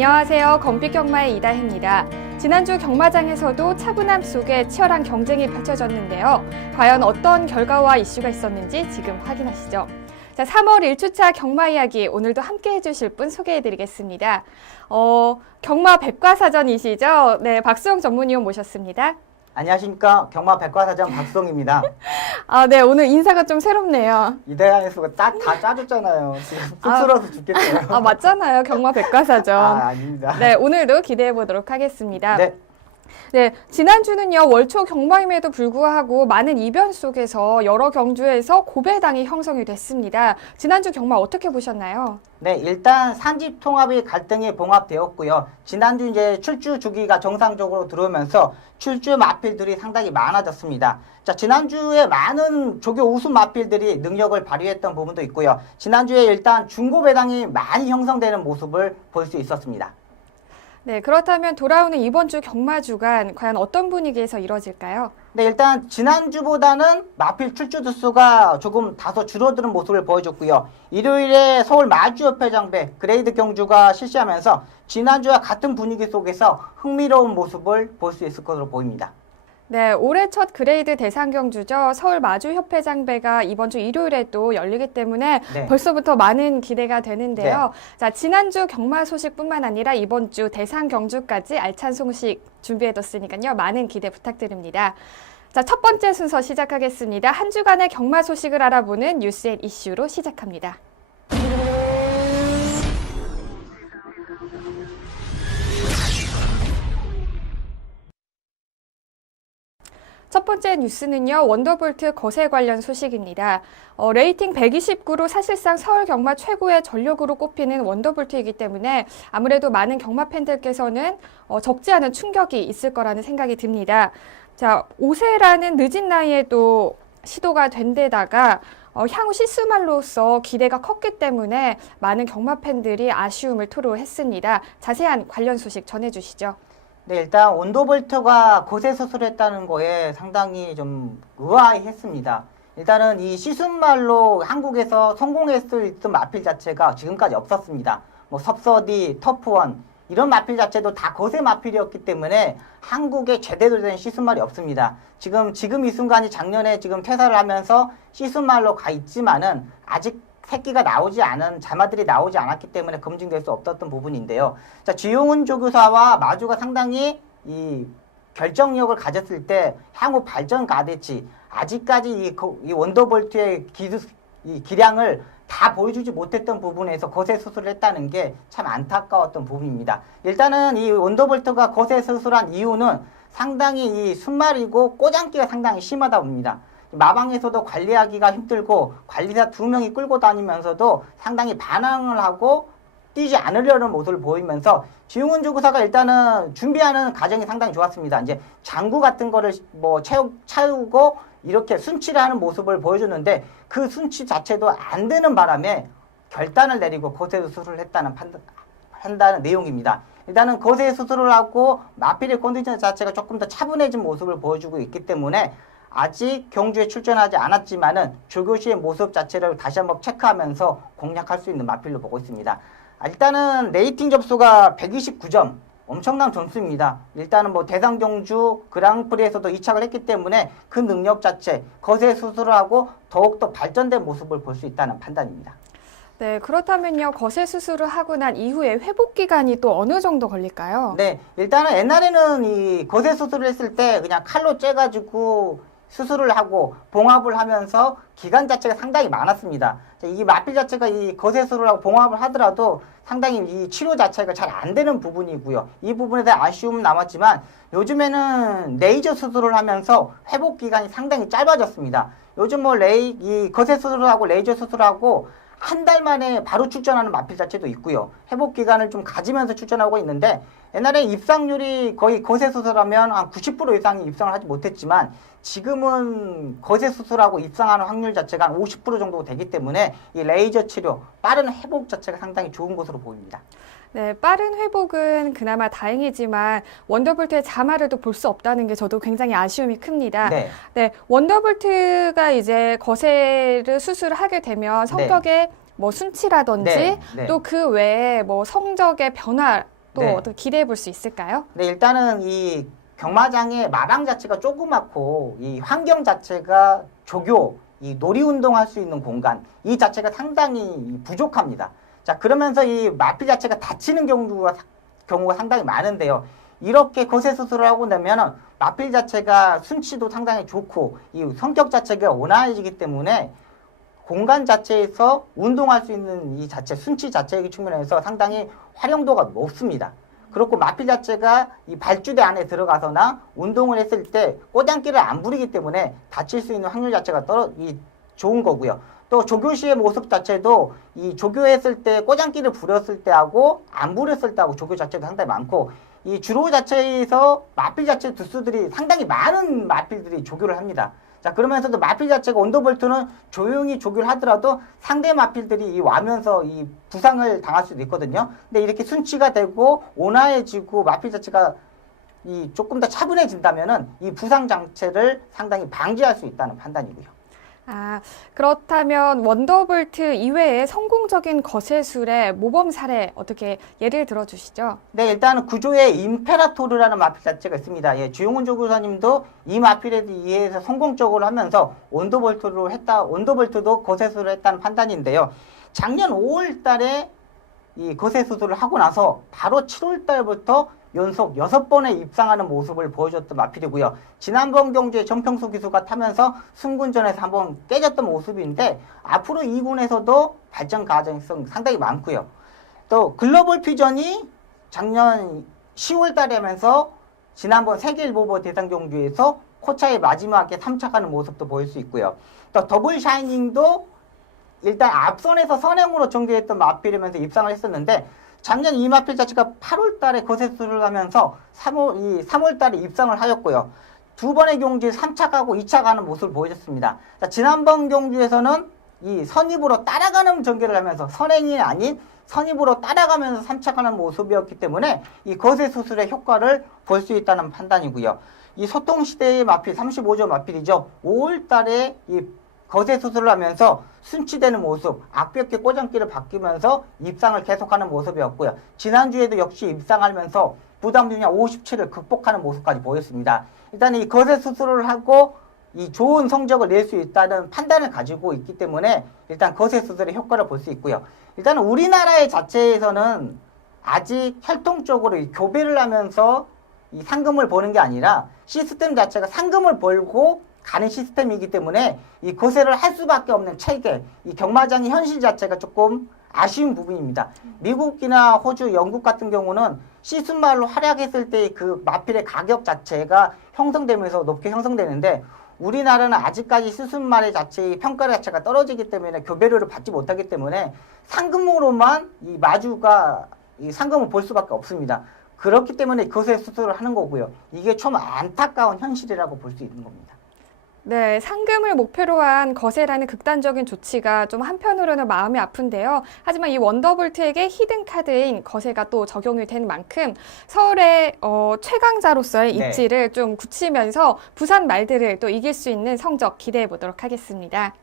안녕하세요. 건빛경마의 이다혜입니다. 지난주 경마장에서도 차분함 속에 치열한 경쟁이 펼쳐졌는데요. 과연 어떤 결과와 이슈가 있었는지 지금 확인하시죠. 자, 3월 1주차 경마 이야기 오늘도 함께 해주실 분 소개해드리겠습니다. 경마 백과사전이시죠? 네, 박수홍 전문위원 모셨습니다. 안녕하십니까. 경마 백과사전 박수홍입니다. 네, 오늘 인사가 좀 새롭네요. 이다혜수가 다 짜줬잖아요. 지금 쑥스러워서 죽겠어요. 맞잖아요. 경마 백과사전. 아닙니다. 네, 오늘도 기대해 보도록 하겠습니다. 네. 네, 지난주는요, 월초 경마임에도 불구하고 많은 이변 속에서 여러 경주에서 고배당이 형성이 됐습니다. 지난주 경마 어떻게 보셨나요? 네, 일단 산집 통합이 갈등이 봉합되었고요. 지난주 이제 출주 주기가 정상적으로 들어오면서 출주 마필들이 상당히 많아졌습니다. 자, 지난주에 많은 조교 우수 마필들이 능력을 발휘했던 부분도 있고요. 지난주에 일단 중고 배당이 많이 형성되는 모습을 볼 수 있었습니다. 네, 그렇다면 돌아오는 이번 주 경마 주간 과연 어떤 분위기에서 이루어질까요? 네, 일단 지난주보다는 마필 출주 두수가 조금 다소 줄어드는 모습을 보여줬고요. 일요일에 서울 마주협회장배 그레이드 경주가 실시하면서 지난주와 같은 분위기 속에서 흥미로운 모습을 볼 수 있을 것으로 보입니다. 네, 올해 첫 그레이드 대상 경주죠. 서울 마주협회장배가 이번 주 일요일에 또 열리기 때문에 네. 벌써부터 많은 기대가 되는데요. 네. 자, 지난주 경마 소식뿐만 아니라 이번 주 대상 경주까지 알찬 소식 준비해뒀으니까요. 많은 기대 부탁드립니다. 자, 첫 번째 순서 시작하겠습니다. 한 주간의 경마 소식을 알아보는 뉴스 앤 이슈로 시작합니다. 첫 번째 뉴스는요, 원더볼트 거세 관련 소식입니다. 레이팅 129로 사실상 서울 경마 최고의 전력으로 꼽히는 원더볼트이기 때문에 아무래도 많은 경마 팬들께서는 적지 않은 충격이 있을 거라는 생각이 듭니다. 자, 5세라는 늦은 나이에도 시도가 된 데다가 향후 시스말로서 기대가 컸기 때문에 많은 경마 팬들이 아쉬움을 토로했습니다. 자세한 관련 소식 전해주시죠. 네, 일단 원더볼트가 거세 수술했다는 거에 상당히 좀 의아했습니다. 일단은 이 시순말로 한국에서 성공했을 수 있던 마필 자체가 지금까지 없었습니다. 뭐 섭서디, 터프원 이런 마필 자체도 다 거세 마필이었기 때문에 한국에 제대로 된 시순말이 없습니다. 지금 이 순간이 작년에 지금 퇴사를 하면서 시순말로 가 있지만은 아직 새끼가 나오지 않은 자마들이 나오지 않았기 때문에 검증될 수 없었던 부분인데요. 자, 지용훈 조교사와 마주가 상당히 이 결정력을 가졌을 때 향후 발전 가대치 아직까지 이 원더볼트의 이 기량을 다 보여주지 못했던 부분에서 거세 수술을 했다는 게 참 안타까웠던 부분입니다. 일단은 이 원더볼트가 거세 수술한 이유는 상당히 이 순말이고 꼬장기가 상당히 심하다 봅니다. 마방에서도 관리하기가 힘들고 관리사 2명이 끌고 다니면서도 상당히 반항을 하고 뛰지 않으려는 모습을 보이면서 지용훈 조교사가 일단은 준비하는 과정이 상당히 좋았습니다. 이제 장구 같은 거를 뭐 채우고 이렇게 순치를 하는 모습을 보여줬는데 그 순치 자체도 안 되는 바람에 결단을 내리고 거세 수술을 했다는 한다는 내용입니다. 일단은 거세 수술을 하고 마필의 컨디션 자체가 조금 더 차분해진 모습을 보여주고 있기 때문에 아직 경주에 출전하지 않았지만은 조교시의 모습 자체를 다시 한번 체크하면서 공략할 수 있는 마필로 보고 있습니다. 일단은 레이팅 접수가 129점, 엄청난 점수입니다. 일단은 뭐 대상 경주 그랑프리에서도 2착을 했기 때문에 그 능력 자체, 거세 수술을 하고 더욱더 발전된 모습을 볼 수 있다는 판단입니다. 네, 그렇다면요, 거세 수술을 하고 난 이후에 회복 기간이 또 어느 정도 걸릴까요? 네, 일단은 옛날에는 이 거세 수술을 했을 때 그냥 칼로 째가지고 수술을 하고 봉합을 하면서 기간 자체가 상당히 많았습니다. 이 마필 자체가 이 거세 수술을 하고 봉합을 하더라도 상당히 이 치료 자체가 잘 안 되는 부분이고요. 이 부분에 대한 아쉬움은 남았지만 요즘에는 레이저 수술을 하면서 회복 기간이 상당히 짧아졌습니다. 요즘 뭐 이 거세 수술하고 레이저 수술하고 한 달 만에 바로 출전하는 마필 자체도 있고요. 회복 기간을 좀 가지면서 출전하고 있는데 옛날에 입상률이 거의 거세 수술하면 한 90% 이상이 입상을 하지 못했지만 지금은 거세 수술하고 입상하는 확률 자체가 한 50% 정도 되기 때문에 이 레이저 치료, 빠른 회복 자체가 상당히 좋은 것으로 보입니다. 네, 빠른 회복은 그나마 다행이지만 원더볼트의 자마를 또 볼 수 없다는 게 저도 굉장히 아쉬움이 큽니다. 네. 네, 원더볼트가 이제 거세를 수술을 하게 되면 성격에 뭐 순치라든지 네. 또 그 외에 뭐 성적의 변화 또 네. 어떻게 기대해 볼 수 있을까요? 네, 일단은 이 경마장의 마방 자체가 조그맣고 이 환경 자체가 조교, 이 놀이운동 할 수 있는 공간 이 자체가 상당히 부족합니다. 자, 그러면서 이 마필 자체가 다치는 경우가 상당히 많은데요. 이렇게 거세 수술을 하고 나면 마필 자체가 순치도 상당히 좋고 이 성격 자체가 온화해지기 때문에 공간 자체에서 운동할 수 있는 이 자체 순치 자체의 측면에서 상당히 활용도가 높습니다. 그렇고 마필 자체가 이 발주대 안에 들어가서나 운동을 했을 때 꼬장기를 안 부리기 때문에 다칠 수 있는 확률 자체가 좋은 거고요. 또 조교시의 모습 자체도 이 조교했을 때 꼬장기를 부렸을 때하고 안 부렸을 때하고 조교 자체도 상당히 많고 이 주로 자체에서 마필 자체 두수들이 상당히 많은 마필들이 조교를 합니다. 자, 그러면서도 마필 자체가 원더볼트는 조용히 조교를 하더라도 상대 마필들이 와면서 이 부상을 당할 수도 있거든요. 근데 이렇게 순치가 되고 온화해지고 마필 자체가 이 조금 더 차분해진다면은 이 부상 장체를 상당히 방지할 수 있다는 판단이고요. 아, 그렇다면 원더볼트 이외에 성공적인 거세술의 모범 사례 어떻게 예를 들어 주시죠? 네, 일단은 구조에 임페라토르라는 마필 자체가 있습니다. 예, 주용훈 조교사님도 이 마필에 의해서 성공적으로 하면서 원더볼트도 거세술을 했다는 판단인데요. 작년 5월 달에 이 거세수술을 하고 나서 바로 7월 달부터 연속 6번의 입상하는 모습을 보여줬던 마필이고요. 지난번 경주에 정평수 기수가 타면서 승군전에서 한번 깨졌던 모습인데 앞으로 2군에서도 발전 가능성 상당히 많고요. 또 글로벌 퓨전이 작년 10월 달에 하면서 지난번 세계일보보 대상 경주에서 코차의 마지막에 3착하는 모습도 보일 수 있고요. 또 더블 샤이닝도 일단 앞선에서 선행으로 정지했던 마필이면서 입상을 했었는데 작년 이 마필 자체가 8월 달에 거세수를 하면서 3월 달에 입상을 하였고요. 두 번의 경주에 3착하고 2착하는 모습을 보여줬습니다. 자, 지난번 경주에서는 이 선입으로 따라가는 전개를 하면서 선행이 아닌 선입으로 따라가면서 3착하는 모습이었기 때문에 이 거세수술의 효과를 볼 수 있다는 판단이고요. 이 소통시대의 마필 35조 마필이죠. 5월 달에 이 거세 수술을 하면서 순치되는 모습, 악벽계 꼬장기를 바뀌면서 입상을 계속하는 모습이었고요. 지난주에도 역시 입상하면서 부담 중량 57을 극복하는 모습까지 보였습니다. 일단 이 거세 수술을 하고 이 좋은 성적을 낼 수 있다는 판단을 가지고 있기 때문에 일단 거세 수술의 효과를 볼 수 있고요. 일단 우리나라의 자체에서는 아직 혈통적으로 이 교배를 하면서 이 상금을 버는 게 아니라 시스템 자체가 상금을 벌고 가는 시스템이기 때문에 이 거세를 할 수밖에 없는 체계, 이 경마장의 현실 자체가 조금 아쉬운 부분입니다. 미국이나 호주, 영국 같은 경우는 시순말로 활약했을 때 그 마필의 가격 자체가 형성되면서 높게 형성되는데 우리나라는 아직까지 시순말의 자체의 평가 자체가 떨어지기 때문에 교배료를 받지 못하기 때문에 상금으로만 이 마주가 이 상금을 볼 수밖에 없습니다. 그렇기 때문에 거세 수술을 하는 거고요. 이게 좀 안타까운 현실이라고 볼 수 있는 겁니다. 네, 상금을 목표로 한 거세라는 극단적인 조치가 좀 한편으로는 마음이 아픈데요. 하지만 이 원더볼트에게 히든 카드인 거세가 또 적용이 된 만큼 서울의 최강자로서의 네. 입지를 좀 굳히면서 부산 말들을 또 이길 수 있는 성적 기대해 보도록 하겠습니다.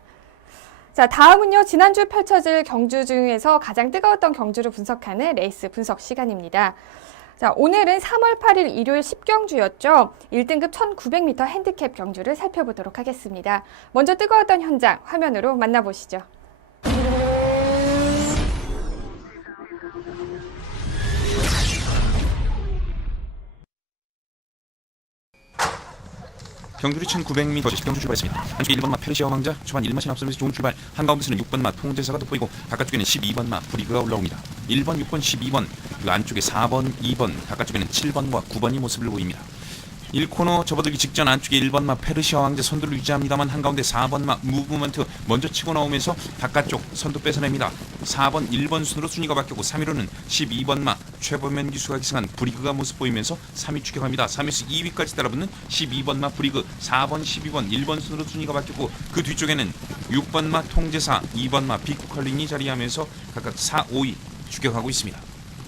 자, 다음은요, 지난주 펼쳐질 경주 중에서 가장 뜨거웠던 경주를 분석하는 레이스 분석 시간입니다. 자, 오늘은 3월 8일 일요일 10경주였죠. 1등급 1900m 핸디캡 경주를 살펴보도록 하겠습니다. 먼저 뜨거웠던 현장 화면으로 만나보시죠. 경주리 1900m 10경주 출발했습니다. 안쪽에 1번마 페르시아 왕자 초반 1마신 앞서면서 좋은 출발. 한가운데서는 6번마 통제사가 돋보이고 바깥쪽에는 12번마 브리그가 올라옵니다. 1번, 6번, 12번 그리고 안쪽에 4번, 2번 바깥쪽에는 7번과 9번이 모습을 보입니다. 1코너 접어들기 직전 안쪽에 1번마 페르시아 왕자 선두를 유지합니다만 한가운데 4번마 무브먼트 먼저 치고 나오면서 바깥쪽 선두 뺏어냅니다. 4번 1번 순으로 순위가 바뀌고 3위로는 12번마 최범현 기수가 기승한 브리그가 모습 보이면서 3위 추격합니다. 3위에서 2위까지 따라붙는 12번마 브리그 4번 12번 1번 순으로 순위가 바뀌고 그 뒤쪽에는 6번마 통제사 2번마 빅컬린이 자리하면서 각각 4, 5위 추격하고 있습니다.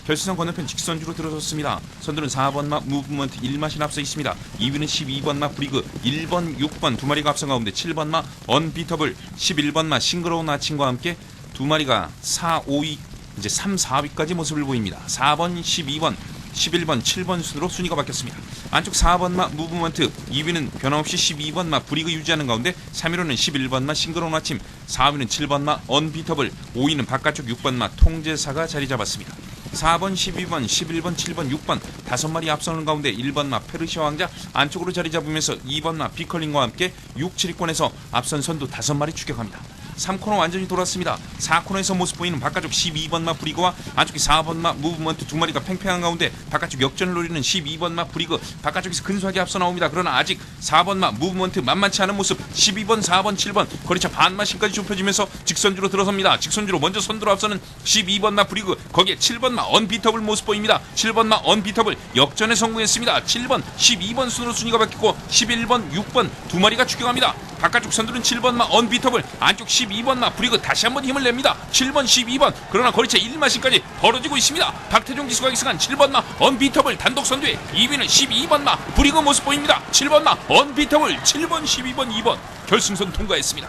결승선 건너편 직선주로 들어섰습니다. 선두는 4번마 무브먼트 1마신 앞서 있습니다. 2위는 12번마 브리그 1번 6번 두 마리가 앞선 가운데 7번마 언비터블 11번마 싱그러운 아침과 함께 두 마리가 4, 5위 이제 3, 4위까지 모습을 보입니다. 4번 12번 11번, 7번 순으로 순위가 바뀌었습니다. 안쪽 4번 마 무브먼트, 2위는 변함없이 12번 마 브리그 유지하는 가운데 3위로는 11번 마 싱그러운 아침, 4위는 7번 마 언비터블, 5위는 바깥쪽 6번 마 통제사가 자리 잡았습니다. 4번, 12번, 11번, 7번, 6번 5마리 앞서는 가운데 1번 마 페르시아 왕자 안쪽으로 자리 잡으면서 2번 마 비컬링과 함께 6, 7위권에서 앞선 선두 5마리 추격합니다. 3코너 완전히 돌았습니다. 4코너에서 모습 보이는 바깥쪽 12번 마 브리그와 안쪽에 4번 마 무브먼트 2마리가 팽팽한 가운데 바깥쪽 역전을 노리는 12번 마 브리그 바깥쪽에서 근소하게 앞서 나옵니다. 그러나 아직 4번 마 무브먼트 만만치 않은 모습 12번, 4번, 7번 거리차 반마신까지 좁혀지면서 직선주로 들어섭니다. 직선주로 먼저 선두로 앞서는 12번 마 브리그 거기에 7번 마 언비터블 모습 보입니다. 7번 마 언비터블 역전에 성공했습니다. 7번, 12번 순으로 순위가 바뀌고 11번, 6번 2마리가 추격합니다. 바깥쪽 선두는 7번 마 언비터블 안쪽 12번 마 브리그 다시 한번 힘을 냅니다. 7번 12번 그러나 거리차 1마신까지 벌어지고 있습니다. 박태종 기수가 기승한 7번 마 언비터블 단독 선두에 2위는 12번 마 브리그 모습 보입니다. 7번 마 언비터블 7번 12번 2번 결승선 통과했습니다.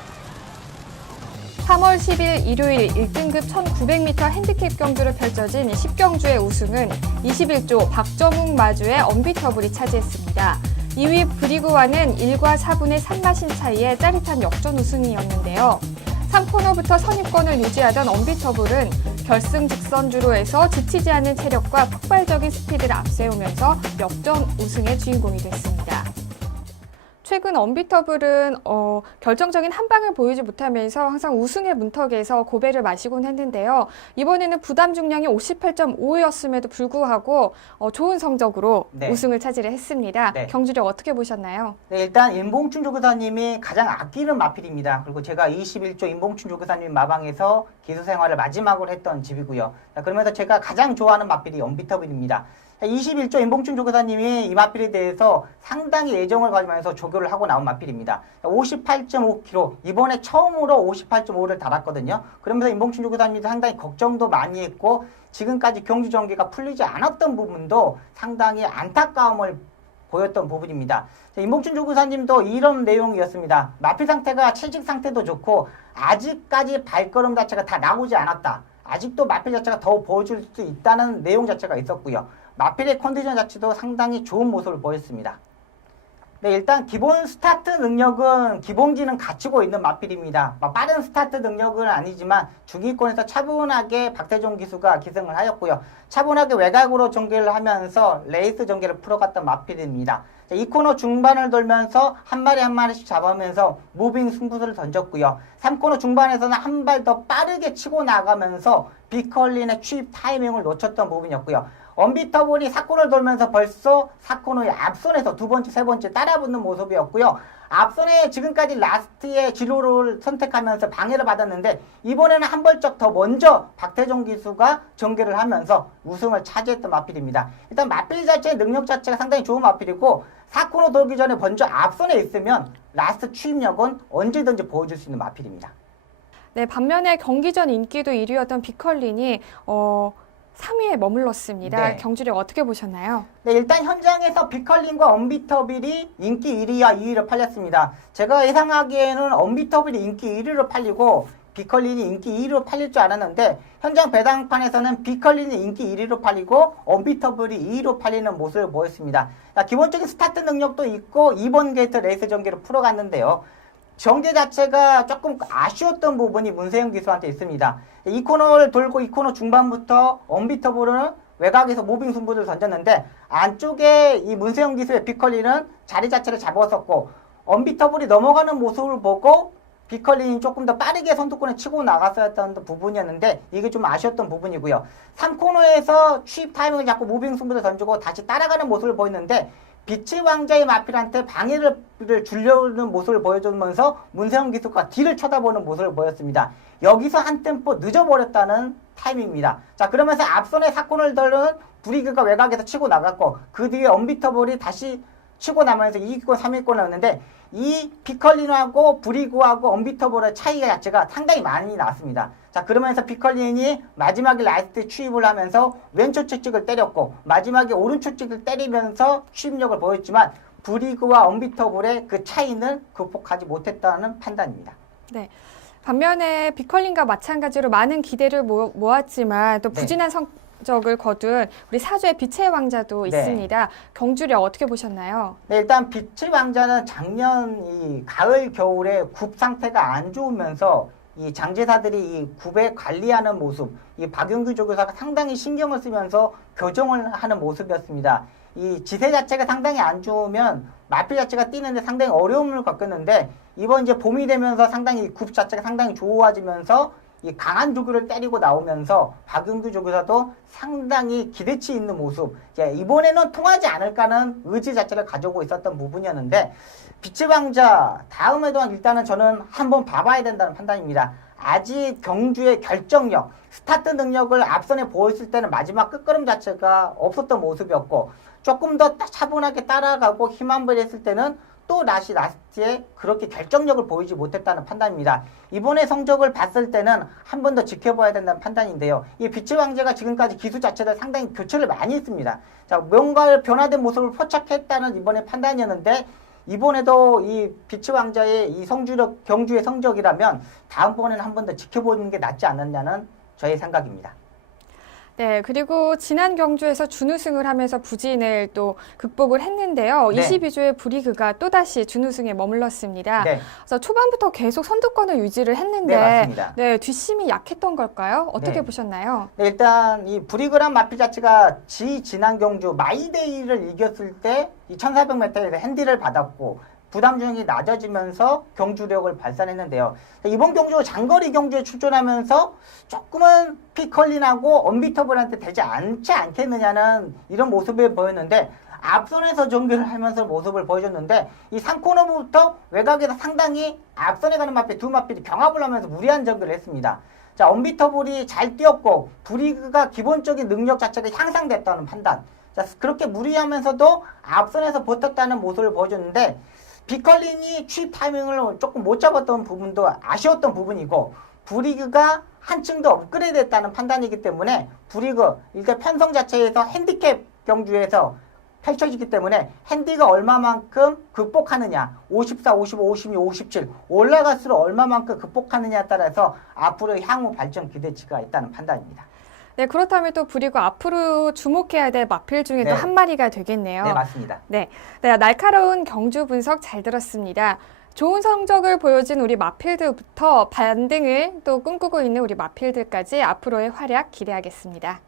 3월 10일 일요일 1등급 1900m 핸디캡 경주로 펼쳐진 10경주의 우승은 21조 박정욱 마주의 언비터블이 차지했습니다. 2위 브리그와는 1과 4분의 3마신 차이의 짜릿한 역전 우승이었는데요. 3코너부터 선입권을 유지하던 언비터블은 결승 직선주로에서 지치지 않는 체력과 폭발적인 스피드를 앞세우면서 역전 우승의 주인공이 됐습니다. 최근 언비터블은 결정적인 한 방을 보이지 못하면서 항상 우승의 문턱에서 고배를 마시곤 했는데요. 이번에는 부담 중량이 58.5였음에도 불구하고 좋은 성적으로 네. 우승을 차지를 했습니다. 네. 경주력 어떻게 보셨나요? 네, 일단 임봉춘 조교사님이 가장 아끼는 마필입니다. 그리고 제가 21조 임봉춘 조교사님 마방에서 기수 생활을 마지막으로 했던 집이고요. 자, 그러면서 제가 가장 좋아하는 마필이 언비터블입니다. 21조 임봉춘 조교사님이 이 마필에 대해서 상당히 애정을 가지면서 조교를 하고 나온 마필입니다. 58.5kg, 이번에 처음으로 58.5를 달았거든요. 그러면서 임봉춘 조교사님이 상당히 걱정도 많이 했고 지금까지 경주 전개가 풀리지 않았던 부분도 상당히 안타까움을 보였던 부분입니다. 임봉춘 조교사님도 이런 내용이었습니다. 마필 상태가 체직 상태도 좋고 아직까지 발걸음 자체가 다 나오지 않았다. 아직도 마필 자체가 더 보여줄 수 있다는 내용 자체가 있었고요. 마필의 컨디션 자체도 상당히 좋은 모습을 보였습니다. 네, 일단 기본 스타트 능력은 기본기는 갖추고 있는 마필입니다. 빠른 스타트 능력은 아니지만 중위권에서 차분하게 박태종 기수가 기승을 하였고요. 차분하게 외곽으로 전개를 하면서 레이스 전개를 풀어갔던 마필입니다. 이 코너 중반을 돌면서 한 마리 한 마리씩 잡으면서 무빙 승부수를 던졌고요. 3코너 중반에서는 한 발 더 빠르게 치고 나가면서 비컬린의 추입 타이밍을 놓쳤던 부분이었고요. 언비터블이 4코너를 돌면서 벌써 4코너의 앞선에서 두 번째, 세 번째 따라붙는 모습이었고요. 앞선에 지금까지 라스트의 진로를 선택하면서 방해를 받았는데 이번에는 한 벌쩍 더 먼저 박태종 기수가 전개를 하면서 우승을 차지했던 마필입니다. 일단 마필 자체의 능력 자체가 상당히 좋은 마필이고 4코너 돌기 전에 먼저 앞선에 있으면 라스트 추입력은 언제든지 보여줄 수 있는 마필입니다. 네, 반면에 경기 전 인기도 1위였던 비컬린이 3위에 머물렀습니다. 네. 경주력 어떻게 보셨나요? 네, 일단 현장에서 비컬린과 언비터블이 인기 1위와 2위를 팔렸습니다. 제가 예상하기에는 언비터블이 인기 1위로 팔리고 비컬린이 인기 2위로 팔릴 줄 알았는데 현장 배당판에서는 비컬린이 인기 1위로 팔리고 언비터블이 2위로 팔리는 모습을 보였습니다. 기본적인 스타트 능력도 있고 2번 게이트 레이스 전개를 풀어갔는데요. 전개 자체가 조금 아쉬웠던 부분이 문세영 기수한테 있습니다. 이 코너를 돌고 이 코너 중반부터 언비터블은 외곽에서 무빙 승부를 던졌는데 안쪽에 이 문세영 기수의 비컬린은 자리 자체를 잡았었고 언비터블이 넘어가는 모습을 보고 비컬린이 조금 더 빠르게 선두권에 치고 나갔어야 했던 부분이었는데 이게 좀 아쉬웠던 부분이고요. 3코너에서 추입 타이밍을 잡고 무빙 승부를 던지고 다시 따라가는 모습을 보였는데 빛의 왕자의 마필한테 방해를 주려는 모습을 보여주면서 문세영 기수가 뒤를 쳐다보는 모습을 보였습니다. 여기서 한 템포 늦어버렸다는 타이밍입니다. 자, 그러면서 앞선에 4코너를 돌는 브리그가 외곽에서 치고 나갔고 그 뒤에 언비터블이 다시 치고 나면서 2위권, 3위권이었는데 이 비컬린하고 브리그하고 언비터블의 차이가 자체가 상당히 많이 나왔습니다. 자, 그러면서 비컬린이 마지막에 라스트 추입을 하면서 왼쪽 측직을 때렸고 마지막에 오른쪽 측직을 때리면서 추입력을 보였지만 브리그와 언비터블의 그 차이는 극복하지 못했다는 판단입니다. 네. 반면에 비컬린과 마찬가지로 많은 기대를 모았지만 또 부진한 적을 거둔 우리 사주의 빛의 왕자도 네. 있습니다. 경주력 어떻게 보셨나요? 네, 일단 빛의 왕자는 작년 이 가을 겨울에 굽 상태가 안 좋으면서 이 장제사들이 이 굽에 관리하는 모습, 이 박윤규 조교사가 상당히 신경을 쓰면서 교정을 하는 모습이었습니다. 이 지세 자체가 상당히 안 좋으면 마필 자체가 뛰는데 상당히 어려움을 겪었는데 이번 이제 봄이 되면서 상당히 굽 자체가 상당히 좋아지면서 이 강한 조교를 때리고 나오면서 박윤규 조교사도 상당히 기대치 있는 모습, 이번에는 통하지 않을까는 의지 자체를 가지고 있었던 부분이었는데 빛의 왕자 다음에도 일단은 저는 한번 봐봐야 된다는 판단입니다. 아직 경주의 결정력, 스타트 능력을 앞선에 보였을 때는 마지막 끝걸음 자체가 없었던 모습이었고 조금 더 차분하게 따라가고 힘 한 번 했을 때는 또 라스트에 그렇게 결정력을 보이지 못했다는 판단입니다. 이번에 성적을 봤을 때는 한 번 더 지켜봐야 된다는 판단인데요. 이 빛의 왕자가 지금까지 기수 자체를 상당히 교체를 많이 했습니다. 자, 뭔가 변화된 모습을 포착했다는 이번에 판단이었는데 이번에도 이 빛의 왕자의 이 성주력 경주의 성적이라면 다음번에는 한 번 더 지켜보는 게 낫지 않았냐는 저의 생각입니다. 네, 그리고 지난 경주에서 준우승을 하면서 부진을 또 극복을 했는데요. 네. 22조의 브리그가 또다시 준우승에 머물렀습니다. 네, 그래서 초반부터 계속 선두권을 유지를 했는데 네, 맞습니다. 네, 뒷심이 약했던 걸까요? 어떻게 네. 보셨나요? 네, 일단 이 브리그란 마필 자체가 지난 경주 마이데이를 이겼을 때 이 1400m에서 핸디를 받았고 부담 중이 낮아지면서 경주력을 발산했는데요. 이번 경주 장거리 경주에 출전하면서 조금은 피컬린하고 언비터블한테 되지 않지 않겠느냐는 이런 모습을 보였는데 앞선에서 전개를 하면서 모습을 보여줬는데 이 3코너부터 외곽에서 상당히 앞선에 가는 마필 두 마필이 경합을 하면서 무리한 전개를 했습니다. 자, 언비터블이 잘 뛰었고 브리그가 기본적인 능력 자체가 향상됐다는 판단. 자, 그렇게 무리하면서도 앞선에서 버텼다는 모습을 보여줬는데 비컬린이 취입 타이밍을 조금 못 잡았던 부분도 아쉬웠던 부분이고 브리그가 한층 더 업그레이드 했다는 판단이기 때문에 브리그 일단 편성 자체에서 핸디캡 경주에서 펼쳐지기 때문에 핸디가 얼마만큼 극복하느냐 54, 55, 56, 57 올라갈수록 얼마만큼 극복하느냐에 따라서 앞으로 향후 발전 기대치가 있다는 판단입니다. 네, 그렇다면 또 브리그 앞으로 주목해야 될 마필 중에도 네. 한 마리가 되겠네요. 네, 맞습니다. 네, 날카로운 경주 분석 잘 들었습니다. 좋은 성적을 보여준 우리 마필드부터 반등을 또 꿈꾸고 있는 우리 마필드까지 앞으로의 활약 기대하겠습니다.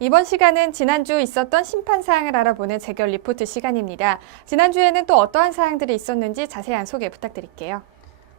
이번 시간은 지난주 있었던 심판 사항을 알아보는 재결 리포트 시간입니다. 지난주에는 또 어떠한 사항들이 있었는지 자세한 소개 부탁드릴게요.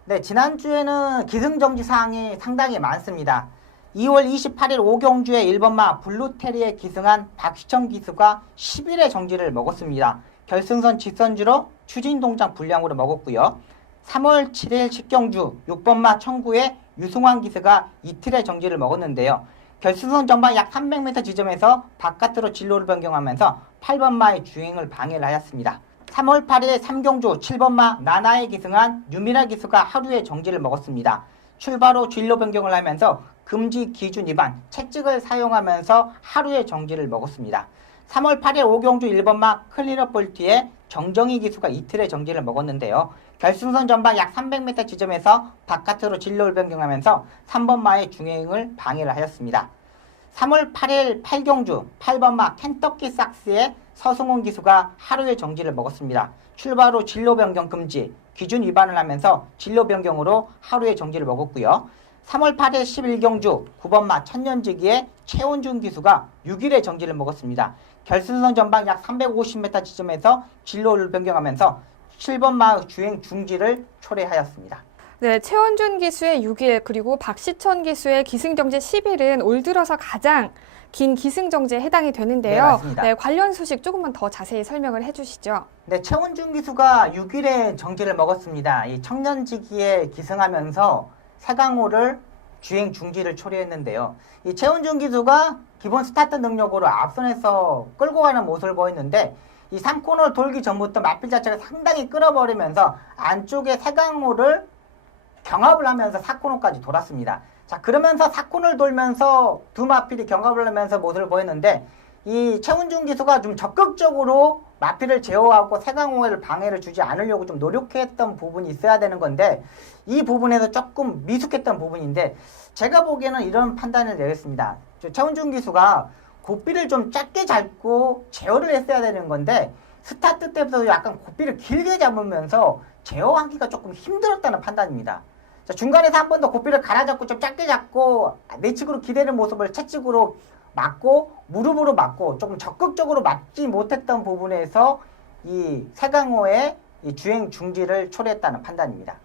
네, 지난주에는 기승정지 사항이 상당히 많습니다. 2월 28일 5경주에 1번마 블루테리에 기승한 박시청 기수가 10일의 정지를 먹었습니다. 결승선 직선주로 추진동작 불량으로 먹었고요. 3월 7일 10경주 6번마 청구에 유승환 기수가 이틀의 정지를 먹었는데요. 결승선 전방 약 300m 지점에서 바깥으로 진로를 변경하면서 8번마의 주행을 방해를 하였습니다. 3월 8일 3경주 7번마 나나에 기승한 유미라 기수가 하루의 정지를 먹었습니다. 출발 후 진로 변경을 하면서 금지 기준 위반 채찍을 사용하면서 하루의 정지를 먹었습니다. 3월 8일 5경주 1번마 클리너 볼트에 정정희 기수가 이틀의 정지를 먹었는데요. 결승선 전방 약 300m 지점에서 바깥으로 진로를 변경하면서 3번마의 중행을 방해를 하였습니다. 3월 8일 8경주 8번마 켄터키 삭스의 서승훈 기수가 하루의 정지를 먹었습니다. 출발 후 진로 변경 금지, 기준 위반을 하면서 진로 변경으로 하루의 정지를 먹었고요. 3월 8일 11경주 9번마 천년지기의 최원준 기수가 6일의 정지를 먹었습니다. 결승선 전방 약 350m 지점에서 진로를 변경하면서 7번마 주행 중지를 초래하였습니다. 네, 최원준 기수의 6일 그리고 박시천 기수의 기승정지 10일은 올 들어서 가장 긴 기승정지에 해당이 되는데요. 네, 맞습니다. 네, 관련 소식 조금만 더 자세히 설명을 해주시죠. 네, 최원준 기수가 6일에 정지를 먹었습니다. 이 청년지기에 기승하면서 세강호를 주행 중지를 초래했는데요. 이 최원준 기수가 기본 스타트 능력으로 앞선에서 끌고 가는 모습을 보였는데 이 3코너를 돌기 전부터 마필 자체가 상당히 끌어버리면서 안쪽에 세강호를 경합을 하면서 4코너까지 돌았습니다. 자, 그러면서 4코너를 돌면서 두 마필이 경합을 하면서 모습을 보였는데 이 최훈중 기수가 좀 적극적으로 마필을 제어하고 세강호를 방해를 주지 않으려고 좀 노력했던 부분이 있어야 되는 건데 이 부분에서 조금 미숙했던 부분인데 제가 보기에는 이런 판단을 내렸습니다. 최훈중 기수가 고삐를 좀 짧게 잡고 제어를 했어야 되는 건데 스타트 때부터 약간 고삐를 길게 잡으면서 제어하기가 조금 힘들었다는 판단입니다. 자, 중간에서 한 번 더 고삐를 갈아잡고 좀 짧게 잡고 내측으로 기대는 모습을 채찍으로 맞고 무릎으로 맞고 조금 적극적으로 맞지 못했던 부분에서 이 세강호의 이 주행 중지를 초래했다는 판단입니다.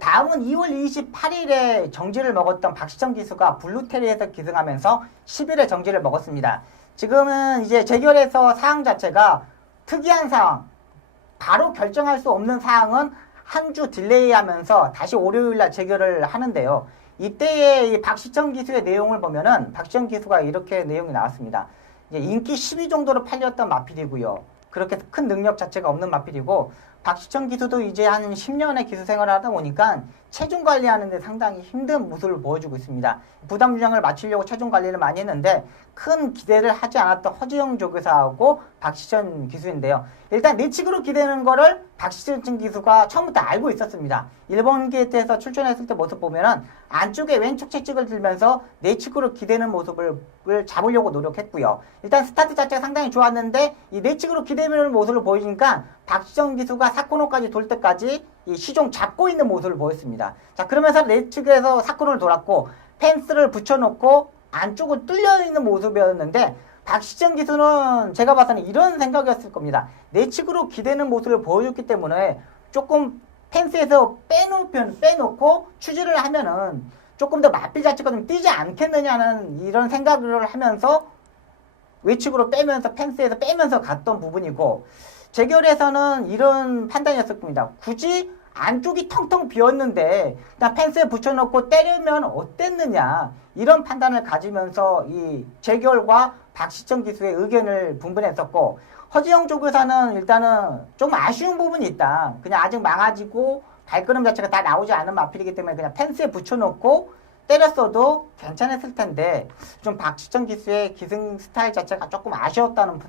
다음은 2월 28일에 정지를 먹었던 박시청 기수가 블루테리에서 기승하면서 10일에 정지를 먹었습니다. 지금은 이제 재결에서 사항 자체가 특이한 사항, 바로 결정할 수 없는 사항은 한 주 딜레이 하면서 다시 월요일날 재결을 하는데요. 이때의 이 박시청 기수의 내용을 보면은 박시청 기수가 이렇게 내용이 나왔습니다. 이제 인기 10위 정도로 팔렸던 마필이고요. 그렇게 큰 능력 자체가 없는 마필이고 박시청 기수도 이제 한 10년의 기수 생활을 하다 보니까 체중 관리하는데 상당히 힘든 모습을 보여주고 있습니다. 부담 주장을 맞추려고 체중 관리를 많이 했는데 큰 기대를 하지 않았던 허지영 조교사하고 박시천 기수인데요. 일단 내측으로 기대는 거를 박시천 기수가 처음부터 알고 있었습니다. 일본 게이트에서 출전했을 때 모습 보면은 안쪽에 왼쪽 채찍을 들면서 내측으로 기대는 모습을 잡으려고 노력했고요. 일단 스타트 자체가 상당히 좋았는데 이 내측으로 기대는 모습을 보이니까 박시천 기수가 사코노까지 돌 때까지 이 시종 잡고 있는 모습을 보였습니다. 자, 그러면서 내측에서 사코노를 돌았고 펜스를 붙여놓고 안쪽을 뚫려있는 모습이었는데 박시청 기수는 제가 봐서는 이런 생각이었을 겁니다. 내측으로 기대는 모습을 보여줬기 때문에 조금 펜스에서 빼놓고 추지를 하면은 조금 더 마필 자체가 좀 뛰지 않겠느냐는 이런 생각을 하면서 외측으로 빼면서 펜스에서 빼면서 갔던 부분이고 재결에서는 이런 판단이었을 겁니다. 굳이 안쪽이 텅텅 비었는데 그냥 펜스에 붙여놓고 때리면 어땠느냐 이런 판단을 가지면서 이 재결과 박시청 기수의 의견을 분분했었고 허지영 조교사는 일단은 좀 아쉬운 부분이 있다. 그냥 아직 망아지고 발걸음 자체가 다 나오지 않은 마필이기 때문에 그냥 펜스에 붙여놓고 때렸어도 괜찮았을 텐데 좀 박시청 기수의 기승 스타일 자체가 조금 아쉬웠다는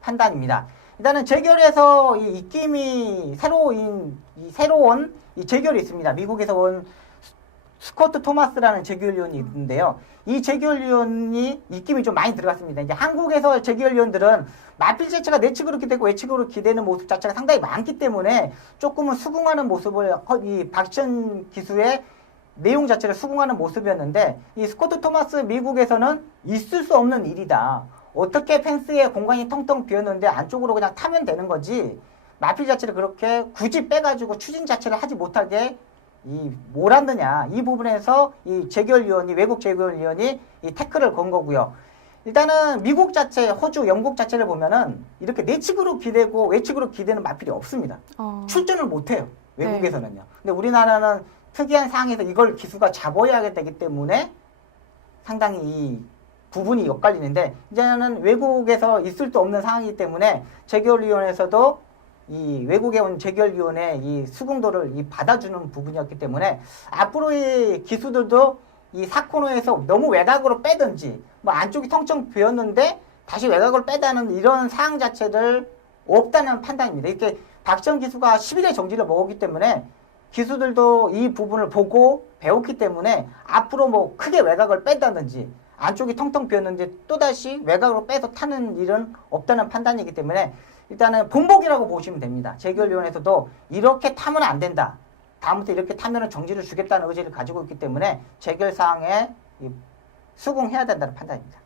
판단입니다. 일단은 재결에서 이 입김이 새로운 이 재결이 있습니다. 미국에서 온 스코트 토마스라는 재결위원이 있는데요. 이 재결위원이 입김이 좀 많이 들어갔습니다. 이제 한국에서 재결위원들은 마필 자체가 내측으로 기대고 외측으로 기대는 모습 자체가 상당히 많기 때문에 조금은 수긍하는 모습을 이 박시천 기수의 내용 자체를 수긍하는 모습이었는데 이 스코트 토마스 미국에서는 있을 수 없는 일이다. 어떻게 펜스에 공간이 텅텅 비었는데 안쪽으로 그냥 타면 되는 거지 마필 자체를 그렇게 굳이 빼가지고 추진 자체를 하지 못하게 몰았느냐 이 부분에서 이 재결위원이 외국 재결위원이 이 태클을 건 거고요. 일단은 미국 자체, 호주, 영국 자체를 보면은 이렇게 내측으로 기대고 외측으로 기대는 마필이 없습니다. 출전을 못해요. 외국에서는요. 근데 우리나라는 특이한 상황에서 이걸 기수가 잡아야 되기 때문에 상당히 이 부분이 엇갈리는데 이제는 외국에서 있을 수 없는 상황이기 때문에 재결위원회에서도 이 외국에 온 재결위원회 이 수긍도를 받아주는 부분이었기 때문에 앞으로의 기수들도 이 사코노에서 너무 외곽으로 빼든지 뭐 안쪽이 텅텅 비었는데 다시 외곽으로 빼다는 이런 상황 자체를 없다는 판단입니다. 이렇게 박시청 기수가 10일에 정지를 먹었기 때문에 기수들도 이 부분을 보고 배웠기 때문에 앞으로 뭐 크게 외곽을 뺀다든지 안쪽이 텅텅 비었는데 또다시 외곽으로 빼서 타는 일은 없다는 판단이기 때문에 일단은 본보기라고 보시면 됩니다. 재결위원회에서도 이렇게 타면 안 된다. 다음부터 이렇게 타면 정지를 주겠다는 의지를 가지고 있기 때문에 재결사항에 수긍해야 된다는 판단입니다.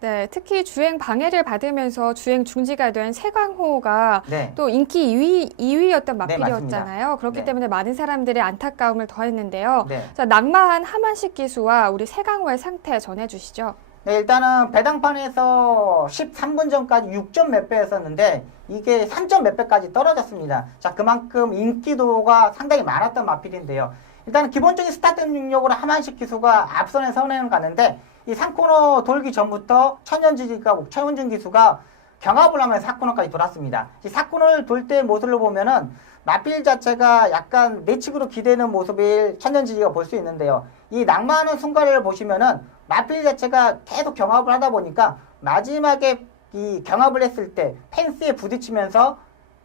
네, 특히 주행 방해를 받으면서 주행 중지가 된 세광호가 네. 또 인기 2위였던 마필이었잖아요. 네, 그렇기 네. 때문에 많은 사람들의 안타까움을 더했는데요. 네. 자, 낙마한 하만식 기수와 우리 세광호의 상태 전해주시죠. 네, 일단은 배당판에서 13분 전까지 6점 몇 배였었는데 이게 3점 몇 배까지 떨어졌습니다. 자, 그만큼 인기도가 상당히 많았던 마필인데요. 일단은 기본적인 스타트 능력으로 하만식 기수가 앞선에 선행을 가는데 이 3코너 돌기 전부터 최훈중 기수가 경합을 하면서 4코너까지 돌았습니다. 이 4코너를 돌 때 모습을 보면은 마필 자체가 약간 내측으로 기대는 모습을 천연지기가 볼 수 있는데요. 이 낙마하는 순간을 보시면은 마필 자체가 계속 경합을 하다 보니까 마지막에 이 경합을 했을 때 펜스에 부딪히면서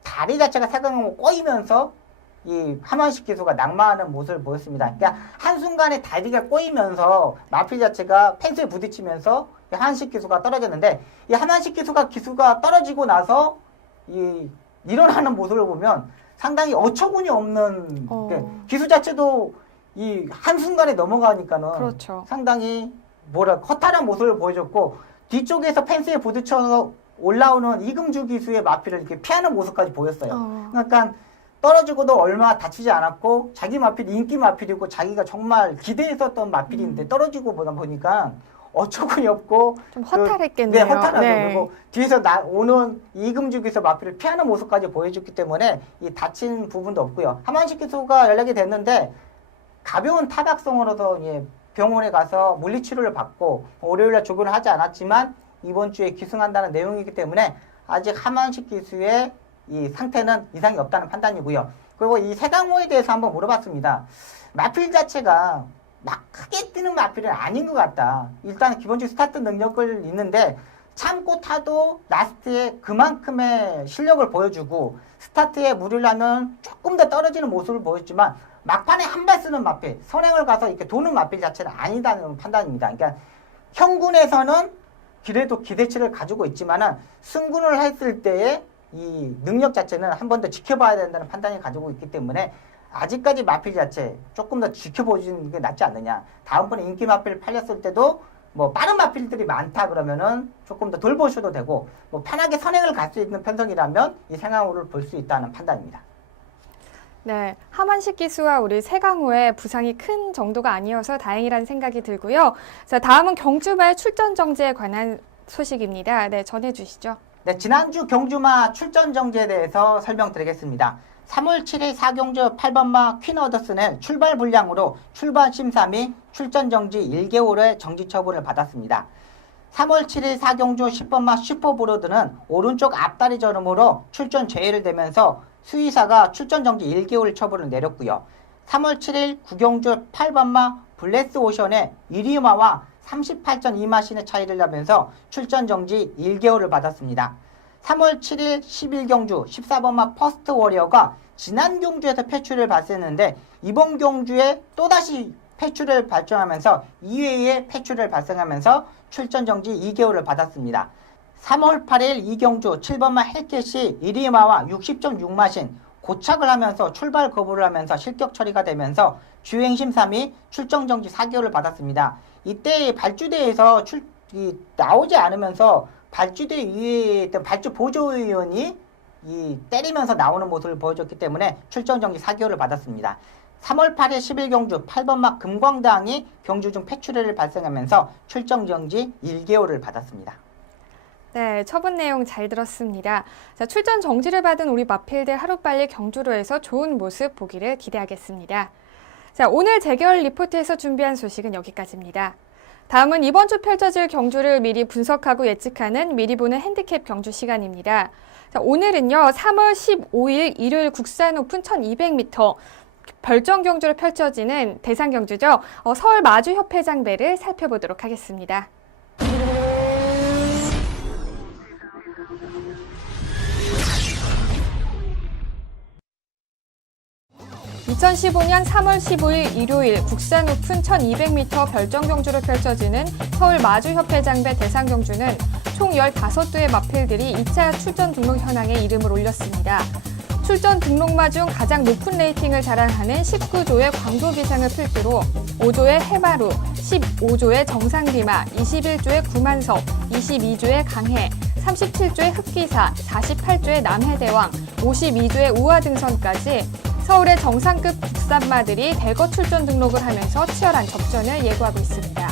다리 자체가 사각형으로 꼬이면서 이 하만식 기수가 낙마하는 모습을 보였습니다. 그러니까 한순간에 다리가 꼬이면서 마필 자체가 펜스에 부딪히면서 이 하만식 기수가 떨어졌는데, 이 하만식 기수가 떨어지고 나서 이 일어나는 모습을 보면 상당히 어처구니 없는 기수 자체도 이 한순간에 넘어가니까는 그렇죠. 상당히 허탈한 모습을 보여줬고, 뒤쪽에서 펜스에 부딪혀서 올라오는 이금주 기수의 마필을 이렇게 피하는 모습까지 보였어요. 그러니까 떨어지고도 얼마 다치지 않았고, 자기 마필이 인기 마필이고 자기가 정말 기대했었던 마필인데 떨어지고 보니까 어처구니 없고 좀 허탈했겠네요. 네, 허탈하죠. 네. 그리고 뒤에서 오는 이금주 기수 마필을 피하는 모습까지 보여줬기 때문에 이 다친 부분도 없고요. 하만식 기수가 연락이 됐는데 가벼운 타박성으로서 병원에 가서 물리치료를 받고 월요일날 조교를 하지 않았지만 이번 주에 기승한다는 내용이기 때문에 아직 하만식 기수의 이 상태는 이상이 없다는 판단이고요. 그리고 이 세강호에 대해서 한번 물어봤습니다. 마필 자체가 막 크게 뛰는 마필은 아닌 것 같다. 일단 기본적인 스타트 능력을 있는데 참고 타도 라스트에 그만큼의 실력을 보여주고, 스타트에 무리를 하면 조금 더 떨어지는 모습을 보였지만 막판에 한 발 쓰는 마필, 선행을 가서 이렇게 도는 마필 자체는 아니다는 판단입니다. 그러니까 형군에서는 그래도 기대치를 가지고 있지만은 승군을 했을 때의 이 능력 자체는 한 번 더 지켜봐야 된다는 판단이 가지고 있기 때문에 아직까지 마필 자체 조금 더 지켜보시는 게 낫지 않느냐. 다음번에 인기 마필 팔렸을 때도 뭐 빠른 마필들이 많다 그러면은 조금 더 돌보셔도 되고, 뭐 편하게 선행을 갈 수 있는 편성이라면 이 생강호를 볼 수 있다는 판단입니다. 네, 하만식 기수와 우리 세강호의 부상이 큰 정도가 아니어서 다행이라는 생각이 들고요. 자, 다음은 경주마의 출전 정지에 관한 소식입니다. 네, 전해주시죠. 네, 지난주 경주마 출전 정지에 대해서 설명드리겠습니다. 3월 7일 4경주 8번마 퀸어더스는 출발 불량으로 출발 심사 및 출전 정지 1개월의 정지 처분을 받았습니다. 3월 7일 4경주 10번마 슈퍼브로드는 오른쪽 앞다리 저름으로 출전 제의를 대면서 수의사가 출전 정지 1개월 처분을 내렸고요. 3월 7일 9경주 8번마 블레스 오션의 이리마와 38.2마신의 차이를 나면서 출전 정지 1개월을 받았습니다. 3월 7일 11경주 14번마 퍼스트 워리어가 지난 경주에서 폐출을 발생했는데 이번 경주에 또다시 폐출을 발생하면서 2회의 폐출을 발생하면서 출전 정지 2개월을 받았습니다. 3월 8일 2경주 7번마 헬켓이 이리마와 60.6마신 고착을 하면서 출발 거부를 하면서 실격 처리가 되면서 주행심사 및 출정 정지 4개월을 받았습니다. 이때 발주대에서 나오지 않으면서 발주대 위에 있던 발주 보조위원이 때리면서 나오는 모습을 보여줬기 때문에 출전 정지 4개월을 받았습니다. 3월 8일 11경주 8번마 금광당이 경주 중 폐출혈을 발생하면서 출전 정지 1개월을 받았습니다. 네, 처분 내용 잘 들었습니다. 자, 출전 정지를 받은 우리 마필들 하루빨리 경주로 해서 좋은 모습 보기를 기대하겠습니다. 자, 오늘 재결 리포트에서 준비한 소식은 여기까지입니다. 다음은 이번 주 펼쳐질 경주를 미리 분석하고 예측하는 미리 보는 핸디캡 경주 시간입니다. 자, 오늘은요, 3월 15일 일요일 국산 오픈 1200m 별정 경주로 펼쳐지는 대상 경주죠. 서울 마주협회장배를 살펴보도록 하겠습니다. 2015년 3월 15일 일요일 국산 오픈 1200m 별정 경주로 펼쳐지는 서울 마주협회장배 대상 경주는 총 15두의 마필들이 2차 출전 등록 현황에 이름을 올렸습니다. 출전 등록마 중 가장 높은 레이팅을 자랑하는 19조의 광도비상을 필두로 5조의 해마루, 15조의 정상비마, 21조의 구만석, 22조의 강해, 37조의 흑기사, 48조의 남해대왕, 52조의 우화등선까지 서울의 정상급 국산마들이 대거 출전 등록을 하면서 치열한 접전을 예고하고 있습니다.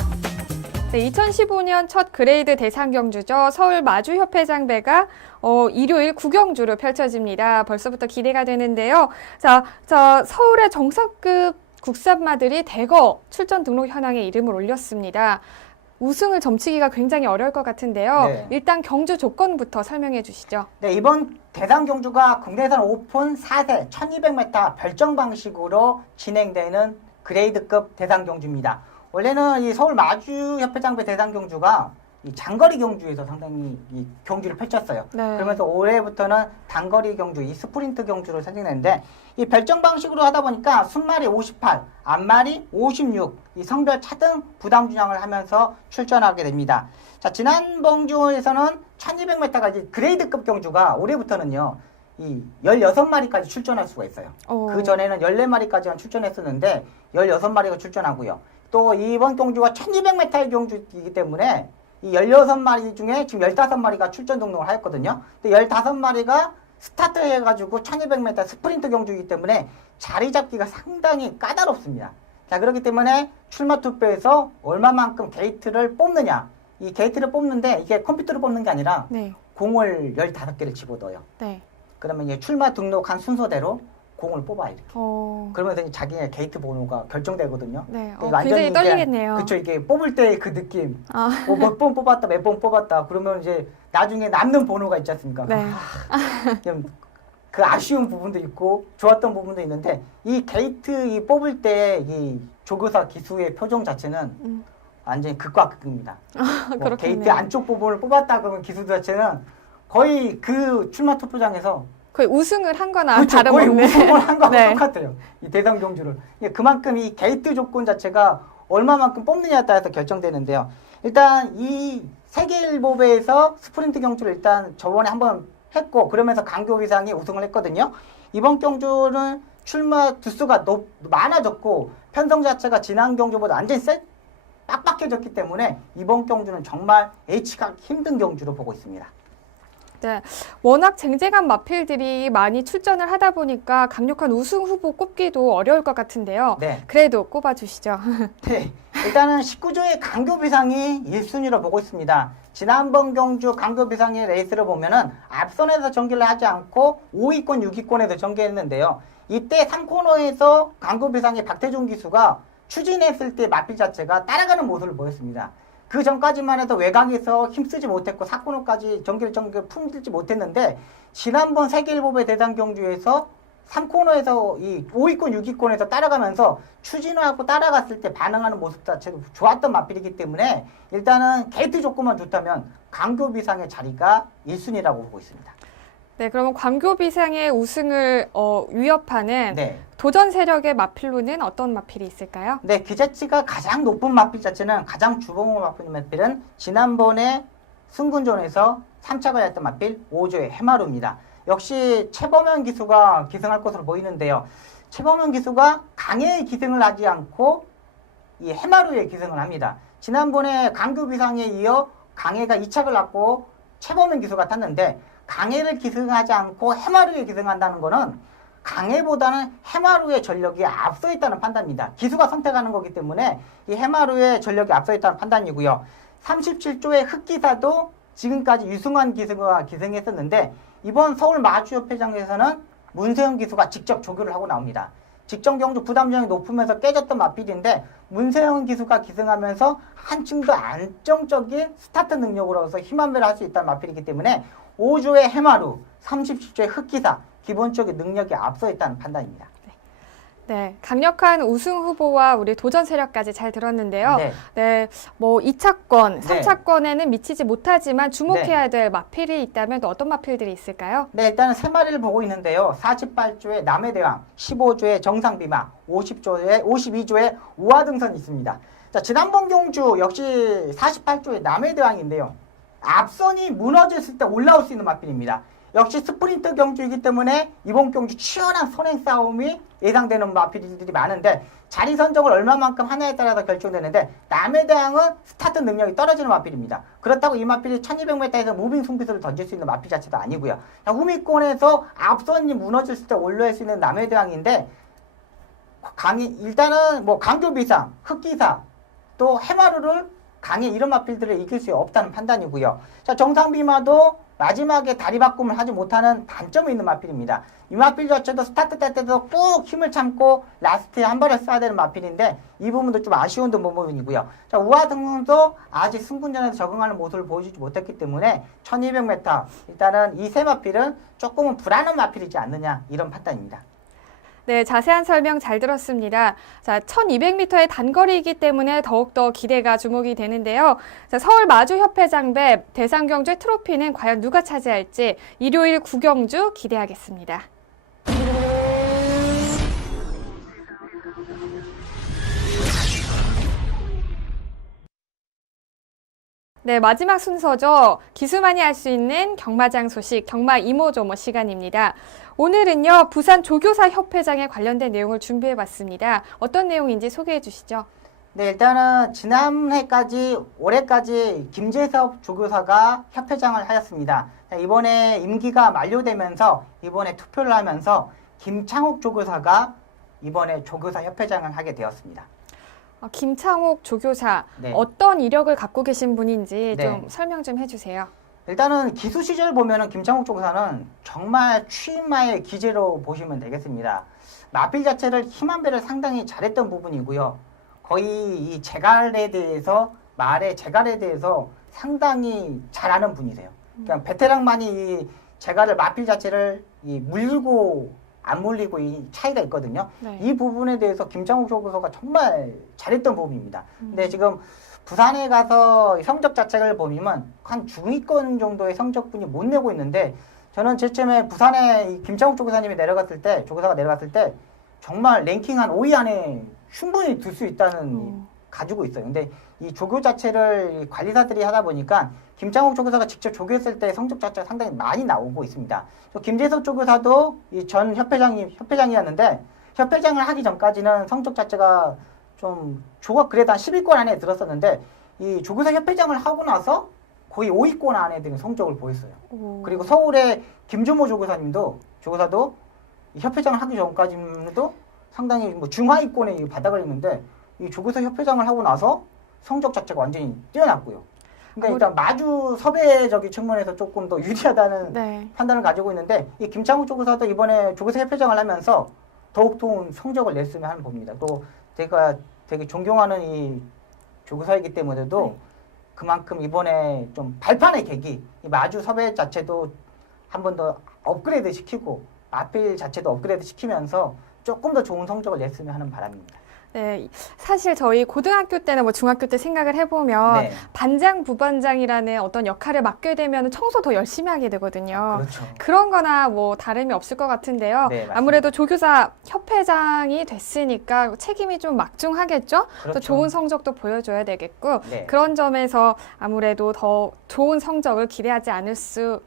네, 2015년 첫 그레이드 대상 경주죠. 서울 마주협회장배가 일요일 구경주로 펼쳐집니다. 벌써부터 기대가 되는데요. 자, 서울의 정상급 국산마들이 대거 출전 등록 현황에 이름을 올렸습니다. 우승을 점치기가 굉장히 어려울 것 같은데요. 네. 일단 경주 조건부터 설명해 주시죠. 네, 이번 대상 경주가 국내선 오픈 4세 1200m 별정 방식으로 진행되는 그레이드급 대상 경주입니다. 원래는 이 서울 마주협회장배 대상 경주가 이 장거리 경주에서 상당히 이 경주를 펼쳤어요. 네. 그러면서 올해부터는 단거리 경주, 이 스프린트 경주를 선택했는데 이 별정 방식으로 하다 보니까 순말이 58, 앞말이 56, 이 성별 차등 부담 준양을 하면서 출전하게 됩니다. 자, 지난 경주에서는 1200m가 이제 그레이드급 경주가 올해부터는요, 이 16마리까지 출전할 수가 있어요. 그 전에는 14마리까지만 출전했었는데 16마리가 출전하고요. 또 이번 경주가 1200m의 경주이기 때문에 이 16마리 중에 지금 15마리가 출전 등록을 하였거든요. 근데 15마리가 스타트 해가지고 1200m 스프린트 경주이기 때문에 자리 잡기가 상당히 까다롭습니다. 자, 그렇기 때문에 출마 투표에서 얼마만큼 게이트를 뽑느냐. 이 게이트를 뽑는데 이게 컴퓨터로 뽑는 게 아니라 네. 공을 15개를 집어넣어요. 네. 그러면 이제 출마 등록한 순서대로 공을 뽑아요. 이렇게. 어. 그러면서 이제 자기의 게이트 번호가 결정되거든요. 네. 근데 굉장히 떨리겠네요. 그렇죠. 이게 뽑을 때 그 느낌. 아. 몇 번 뽑았다, 몇 번 뽑았다. 그러면 이제 나중에 남는 번호가 있지 않습니까? 네. 좀 그 아쉬운 부분도 있고 좋았던 부분도 있는데 이 게이트 이 뽑을 때 이 조교사 기수의 표정 자체는 완전히 극과 극입니다. 뭐 그렇겠네요. 게이트 안쪽 부분을 뽑았다 그러면 기수 자체는 거의 그 출마 투표장에서 거의 우승을 한 거나 그렇죠. 거의 다름없는. 우승을 한 거하고 네. 똑같아요. 이 대상 경주를. 그만큼 이 게이트 조건 자체가 얼마만큼 뽑느냐에 따라서 결정되는데요. 일단 이 세계일보배에서 스프린트 경주를 일단 저번에 한번 했고 그러면서 강교비상이 우승을 했거든요. 이번 경주는 출마 두수가 많아졌고 편성 자체가 지난 경주보다 완전히 빡빡해졌기 때문에 이번 경주는 정말 H가 힘든 경주로 보고 있습니다. 네, 워낙 쟁쟁한 마필들이 많이 출전을 하다 보니까 강력한 우승 후보 꼽기도 어려울 것 같은데요. 네. 그래도 꼽아주시죠. 네, 일단은 19조의 강교비상이 1순위로 보고 있습니다. 지난번 경주 강교비상의 레이스를 보면은 앞선에서 전개를 하지 않고 5위권, 6위권에서 전개했는데요. 이때 3코너에서 강교비상의 박태종 기수가 추진했을 때 마필 자체가 따라가는 모습을 보였습니다. 그 전까지만 해도 외곽에서 힘쓰지 못했고 4코너까지 전개를 품들지 못했는데 지난번 세계일보배 대상 경주에서 3코너에서 이 5위권, 6위권에서 따라가면서 추진하고 따라갔을 때 반응하는 모습 자체도 좋았던 마필이기 때문에 일단은 게이트 조건만 좋다면 강교비상의 자리가 1순위라고 보고 있습니다. 네, 그러면 광교비상의 우승을 위협하는 네. 도전 세력의 마필로는 어떤 마필이 있을까요? 네, 기재치가 가장 높은 마필 자체는 가장 주범으로 맡고 있는 마필은 지난번에 승군전에서 3차가 했던 마필 5조의 해마루입니다. 역시 최범현 기수가 기승할 것으로 보이는데요. 최범현 기수가 강해의 기승을 하지 않고 이 해마루의 기승을 합니다. 지난번에 강교비상에 이어 강해가 2착을 갖고 최범현 기수가 탔는데 강해를 기승하지 않고 해마루에 기승한다는 것은 강해보다는 해마루의 전력이 앞서 있다는 판단입니다. 기수가 선택하는 거기 때문에 이 해마루의 전력이 앞서 있다는 판단이고요. 37조의 흑기사도 지금까지 유승환 기수가 기승했었는데 이번 서울 마주협회장에서는 문세영 기수가 직접 조교를 하고 나옵니다. 직전 경주 부담점이 높으면서 깨졌던 마필인데 문세영 기수가 기승하면서 한층 더 안정적인 스타트 능력으로서 힘한배를 할 수 있다는 마필이기 때문에 5조의 해마루, 37조의 흑기사 기본적인 능력이 앞서 있다는 판단입니다. 네, 강력한 우승 후보와 우리 도전 세력까지 잘 들었는데요. 네. 네, 뭐 2차권, 네. 3차권에는 미치지 못하지만 주목해야 될 마필이 있다면 또 어떤 마필들이 있을까요? 네, 일단은 세 마리를 보고 있는데요. 48조의 남해대왕, 15조의 정상비마, 52조의 우하등선이 있습니다. 자, 지난번 경주 역시 48조의 남해대왕인데요. 앞선이 무너졌을 때 올라올 수 있는 마필입니다. 역시 스프린트 경주이기 때문에 이번 경주 치열한 선행 싸움이 예상되는 마필들이 많은데 자리 선정을 얼마만큼 하냐에 따라서 결정되는데 남해대왕은 스타트 능력이 떨어지는 마필입니다. 그렇다고 이 마필이 1200m에서 무빙 승비수를 던질 수 있는 마필 자체도 아니고요. 후미권에서 앞선이 무너졌을 때 올라올 수 있는 남해대왕인데 일단은 뭐 강교비상, 흑기사, 또 해마루를 강해 이런 마필들을 이길 수 없다는 판단이고요. 자, 정상비마도 마지막에 다리 바꿈을 하지 못하는 단점이 있는 마필입니다. 이 마필 자체도 스타트 때도 꾹 힘을 참고 라스트에 한 발을 쏴야 되는 마필인데 이 부분도 좀 아쉬운 부분이고요. 자, 우하등도 아직 승군전에서 적응하는 모습을 보여주지 못했기 때문에 1200m 일단은 이 세 마필은 조금은 불안한 마필이지 않느냐 이런 판단입니다. 네, 자세한 설명 잘 들었습니다. 자, 1200m의 단거리이기 때문에 더욱더 기대가 주목이 되는데요. 자, 서울 마주협회장배 대상경주의 트로피는 과연 누가 차지할지 일요일 구경주 기대하겠습니다. 네, 마지막 순서죠. 기수만이 알 수 있는 경마장 소식, 경마 이모저모 시간입니다. 오늘은요, 부산 조교사 협회장에 관련된 내용을 준비해봤습니다. 어떤 내용인지 소개해 주시죠. 네, 일단은 지난해까지 올해까지 김재섭 조교사가 협회장을 하였습니다. 이번에 임기가 만료되면서 이번에 투표를 하면서 김창욱 조교사가 이번에 조교사 협회장을 하게 되었습니다. 김창욱 조교사, 네. 어떤 이력을 갖고 계신 분인지 네. 좀 설명 좀 해주세요. 일단은 기수 시절 보면은 김창욱 조교사는 정말 취임마의 기재로 보시면 되겠습니다. 마필 자체를 힘한배를 상당히 잘했던 부분이고요. 거의 이 제갈에 대해서 말의 제갈에 대해서 상당히 잘 아는 분이세요. 그냥 베테랑만이 이 제갈을 마필 자체를 이 물리고 안 물리고 이 차이가 있거든요. 네. 이 부분에 대해서 김창욱 조교사가 정말 잘했던 부분입니다. 근데 지금 부산에 가서 성적 자체를 보면 한 중위권 정도의 성적분이 못 내고 있는데 저는 제쯤에 부산에 이 김창욱 조교사님이 내려갔을 때 조교사가 내려갔을 때 정말 랭킹 한 5위 안에 충분히 들 수 있다는 가지고 있어요. 근데 이 조교 자체를 관리사들이 하다 보니까 김창욱 조교사가 직접 조교했을 때 성적 자체가 상당히 많이 나오고 있습니다. 김재석 조교사도 이 전 협회장이었는데 협회장을 하기 전까지는 성적 자체가 좀 조가 그래도 한 10위권 안에 들었었는데 이 조교사 협회장을 하고 나서 거의 5위권 안에 드는 성적을 보였어요. 그리고 서울의 김주모 조교사도 이 협회장을 하기 전까지도 상당히 뭐 중하위권에 바닥을 했는데 이 조교사 협회장을 하고 나서 성적 자체가 완전히 뛰어났고요. 그러니까 일단 마주 섭외적인 측면에서 조금 더 유리하다는 네. 판단을 가지고 있는데 이 김창욱 조교사도 이번에 조교사 협회장을 하면서 더욱 좋은 성적을 냈으면 하는 봅니다. 또 제가 되게 존경하는 이 조교사이기 때문에도 네. 그만큼 이번에 좀 발판의 계기, 이 마주 섭외 자체도 한 번 더 업그레이드 시키고 마필 자체도 업그레이드 시키면서 조금 더 좋은 성적을 냈으면 하는 바람입니다. 네, 사실 저희 고등학교 때나 뭐 중학교 때 생각을 해보면 네. 반장, 부반장이라는 어떤 역할을 맡게 되면 청소 더 열심히 하게 되거든요. 그렇죠. 그런 거나 뭐 다름이 없을 것 같은데요. 네, 맞습니다. 아무래도 조교사 협회장이 됐으니까 책임이 좀 막중하겠죠? 또 그렇죠. 좋은 성적도 보여줘야 되겠고 네. 그런 점에서 아무래도 더 좋은 성적을 기대할 수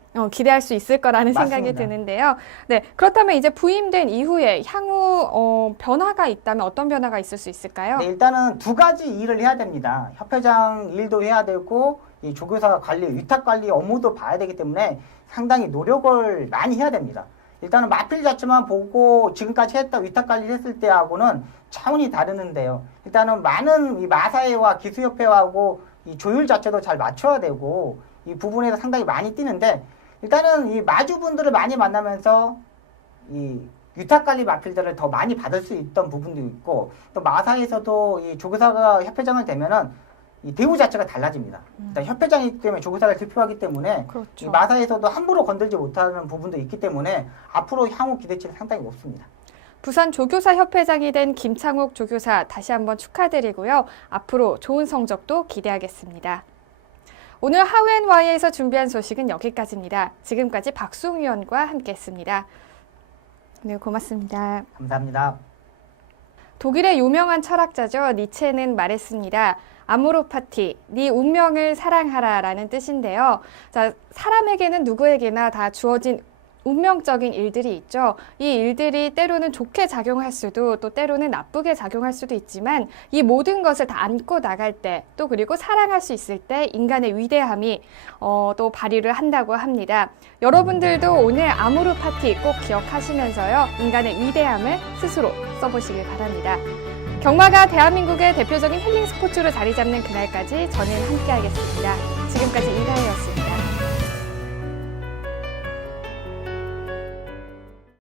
있을 거라는 생각이 맞습니다. 드는데요. 네, 그렇다면 이제 부임된 이후에 향후 변화가 있다면 어떤 변화가 있을 수 있을까요? 네, 일단은 두 가지 일을 해야 됩니다. 협회장 일도 해야 되고 이 조교사 관리, 위탁 관리 업무도 봐야 되기 때문에 상당히 노력을 많이 해야 됩니다. 일단은 마필 자체만 보고 지금까지 했던 위탁 관리를 했을 때하고는 차원이 다르는데요. 일단은 많은 이 마사회와 기수협회하고 이 조율 자체도 잘 맞춰야 되고 이 부분에서 상당히 많이 뛰는데 일단은 이 마주분들을 많이 만나면서 이 위탁관리 마필들을 더 많이 받을 수 있던 부분도 있고 또 마사에서도 이 조교사가 협회장을 되면은 이 대우 자체가 달라집니다. 일단 협회장이기 때문에 조교사를 대표하기 때문에 그렇죠. 이 마사에서도 함부로 건들지 못하는 부분도 있기 때문에 앞으로 향후 기대치는 상당히 높습니다. 부산 조교사 협회장이 된 김창욱 조교사 다시 한번 축하드리고요. 앞으로 좋은 성적도 기대하겠습니다. 오늘 하우앤와이에서 준비한 소식은 여기까지입니다. 지금까지 박수웅 위원과 함께했습니다. 네, 고맙습니다. 감사합니다. 독일의 유명한 철학자죠. 니체는 말했습니다. 아모르 파티, 네 운명을 사랑하라 라는 뜻인데요. 자, 사람에게는 누구에게나 다 주어진 운명적인 일들이 있죠. 이 일들이 때로는 좋게 작용할 수도 또 때로는 나쁘게 작용할 수도 있지만 이 모든 것을 다 안고 나갈 때 또 그리고 사랑할 수 있을 때 인간의 위대함이 또 발휘를 한다고 합니다. 여러분들도 오늘 아모르 파티 꼭 기억하시면서요. 인간의 위대함을 스스로 써보시길 바랍니다. 경마가 대한민국의 대표적인 힐링 스포츠로 자리 잡는 그날까지 저는 함께하겠습니다. 지금까지 이다혜였습니다.